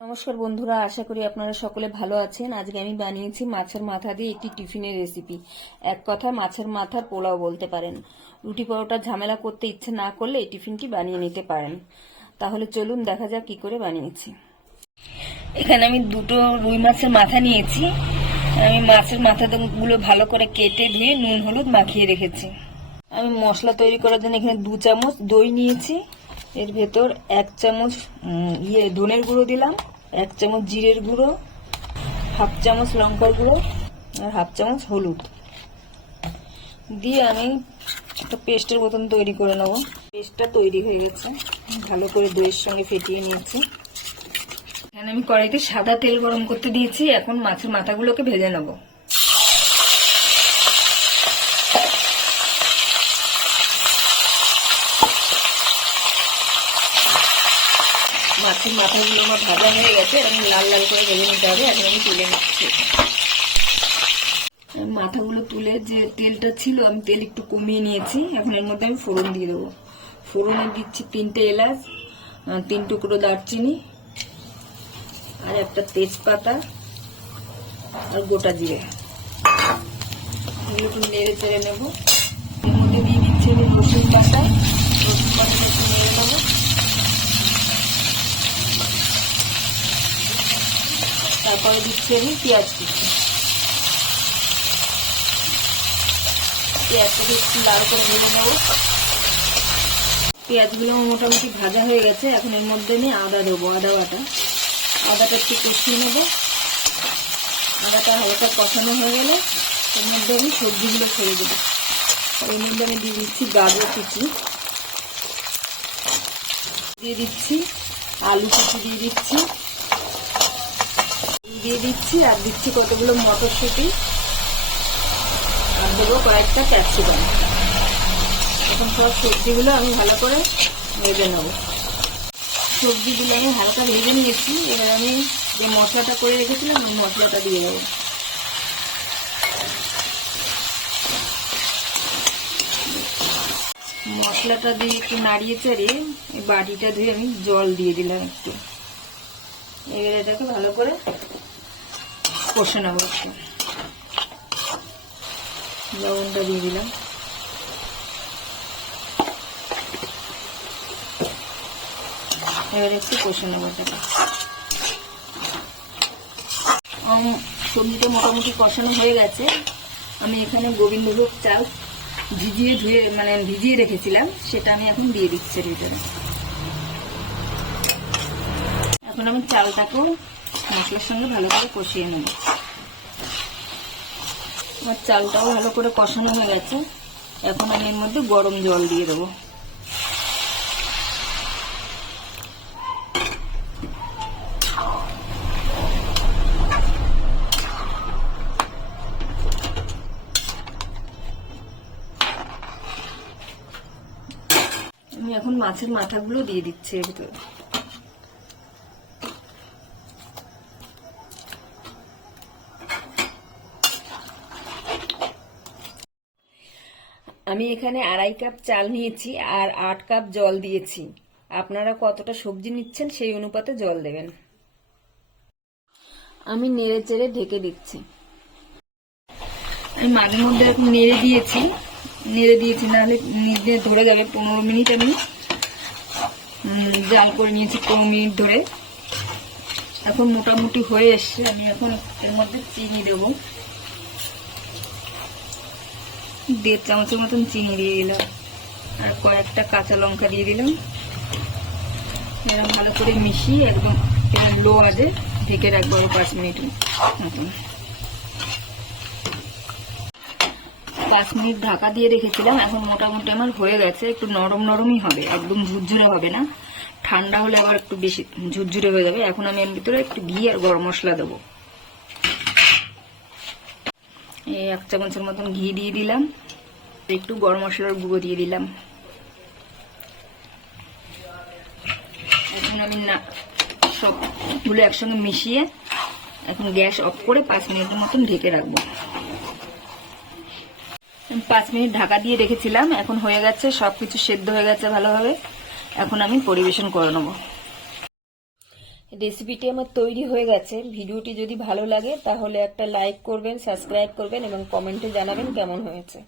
নমস্কার বন্ধুরা, আশা করি আপনারা সকলে ভালো আছেন। আজকে আমি বানিয়েছি মাছের মাথা দিয়ে একটি টিফিনের রেসিপি। এক কথায় মাছের মাথার পোলাও বলতে পারেন। রুটি পরোটা ঝামেলা করতে ইচ্ছে না করলে এই টিফিনটি বানিয়ে নিতে পারেন। তাহলে চলুন দেখা যাক কি করে বানিয়েছি। এখানে আমি দুটো রুই মাছের মাথা নিয়েছি। আমি মাছের মাথাগুলো ভালো করে কেটে ধুয়ে নুন হলুদ মাখিয়ে রেখেছি। আমি মশলা তৈরি করার জন্য এখানে 2 চামচ দই নিয়েছি। এর ভেতর 1 চামচ ধনের গুঁড়ো দিলাম, 1 চামচ জিরের গুঁড়ো, 1/2 চামচ লঙ্কার গুঁড়ো আর 1/2 চামচ হলুদ দিয়ে আমি একটা পেস্টের মতন তৈরি করে নেব। পেস্টটা তৈরি হয়ে গেছে, ভালো করে দইয়ের সঙ্গে ফেটিয়ে নিয়েছি। এখানে আমি কড়াইতে সাদা তেল গরম করতে দিয়েছি। এখন মাছের মাথাগুলোকে ভেজে নেব। মাছের মাথাগুলো আমার ভাজা হয়ে গেছে, এরকম লাল লাল করে ভেজে নিতে হবে। এখন আমি তুলে নিচ্ছি। মাথাগুলো তুলে যে তেলটা ছিল, আমি তেল একটু কমিয়ে নিয়েছি। এখন এর মধ্যে আমি ফোড়ন দিয়ে দেবো। ফোড়নে দিচ্ছি 3টে এলাচ, 3 টুকরো দারচিনি আর একটা তেজপাতা আর গোটা জিরে। এগুলো একটু নেড়ে চেড়ে নেবো। এর মধ্যে দিয়ে দিচ্ছি আমি রসুন বাটা। রসুন বাটাটা একটু নেড়ে নেবো। তারপরে দিচ্ছি আমি পেঁয়াজ কুচি। পেঁয়াজটাকে একটু লাল করে ভেজে নেবো। পেঁয়াজগুলো মোটামুটি ভাজা হয়ে গেছে। এখন এর মধ্যে আমি আদা দেবো, আদা বাটা। আদাটা একটু কষিয়ে নেবো। আদাটা হালকা কষানো হয়ে গেলে এর মধ্যে আমি সবজিগুলো ছেড়ে দেবো। এর মধ্যে আমি দিয়ে দিচ্ছি গাজর কুচি, দিয়ে দিচ্ছি আলু কুচি, দিয়ে দিচ্ছি আর দিচ্ছি কতগুলো মটরশুঁটি আর দেবো কয়েকটা ক্যাপসিকাম। এখন সব সবজিগুলো আমি ভালো করে ভেজে নেব। সবজিগুলো আমি হালকা ভেজে নিয়েছি। এবার আমি যে মশলাটা করে রেখেছিলাম ওই মশলাটা দিয়ে দেবো। মশলাটা দিয়ে একটু নাড়িয়ে চাড়িয়ে এই বাটিটা ধুয়ে আমি জল দিয়ে দিলাম একটু। এবার এটাকে ভালো করে কষে নেবো। একটু লবণটা দিয়ে দিলাম। এবার একটু কষে নেবো এটাকে। সবজিটা মোটামুটি কষানো হয়ে গেছে। আমি এখানে গোবিন্দভোগ চাল ভিজিয়ে রেখেছিলাম, সেটা আমি এখন দিয়ে দিচ্ছি এর ভিতরে। এখন আমি চালটাকেও মশলার সঙ্গে ভালো করে কষিয়ে নেব। আমার চালটাও ভালো করে কষানো হয়ে গেছে। এখন আমি এর মধ্যে গরম জল দিয়ে দেবো। আমি এখন মাছের মাথাগুলো দিয়ে দিচ্ছি এর ভিতরে। আমি এখানে 2.5 কাপ চাল নিয়েছি আর 8 কাপ জল দিয়েছি। আপনারা কতটা সবজি নিচ্ছেন সেই অনুপাতে জল দেবেন। আমি নেড়ে চেড়ে ঢেকে দিচ্ছি। আমি মাঝে মধ্যে নেড়ে দিয়েছি নাহলে নিজে ধরে যাবে। 15 মিনিট আমি জাল করে নিয়েছি, 15 মিনিট ধরে। এখন মোটামুটি হয়ে এসছে। আমি এখন এর মধ্যে চিনি দেবো। 1.5 চামচের মতন চিনি দিয়ে দিলাম আর কয়েকটা কাঁচা লঙ্কা দিয়ে দিলাম। এরকম ভালো করে মিশিয়ে একদম লো আঁচে ঢেকে রাখবো 5 মিনিট মতন। 5 মিনিট ঢাকা দিয়ে রেখেছিলাম। এখন মোটামুটি আমার হয়ে গেছে। একটু নরম নরমই হবে, একদম ঝুরঝুরে হবে না। ঠান্ডা হলে আবার একটু বেশি ঝুরঝুরে হয়ে যাবে। এখন আমি এর ভিতরে একটু ঘি আর গরম মশলা দেবো। এই 1 চামচের মতন ঘি দিয়ে দিলাম, একটু গরম মশলার গুঁড়ো দিয়ে দিলাম। এখন আমি সবগুলো একসঙ্গে মিশিয়ে এখন গ্যাস অফ করে 5 মিনিটের মতন ঢেকে রাখবো। 5 মিনিট ঢাকা দিয়ে রেখেছিলাম। এখন হয়ে গেছে, সবকিছু সেদ্ধ হয়ে গেছে ভালোভাবে। এখন আমি পরিবেশন করে নেব। রেসিপিটি আমার তৈরি হয়ে গেছে। ভিডিওটি যদি ভালো লাগে তাহলে একটা লাইক করবেন, সাবস্ক্রাইব করবেন এবং কমেন্টে জানাবেন কেমন হয়েছে।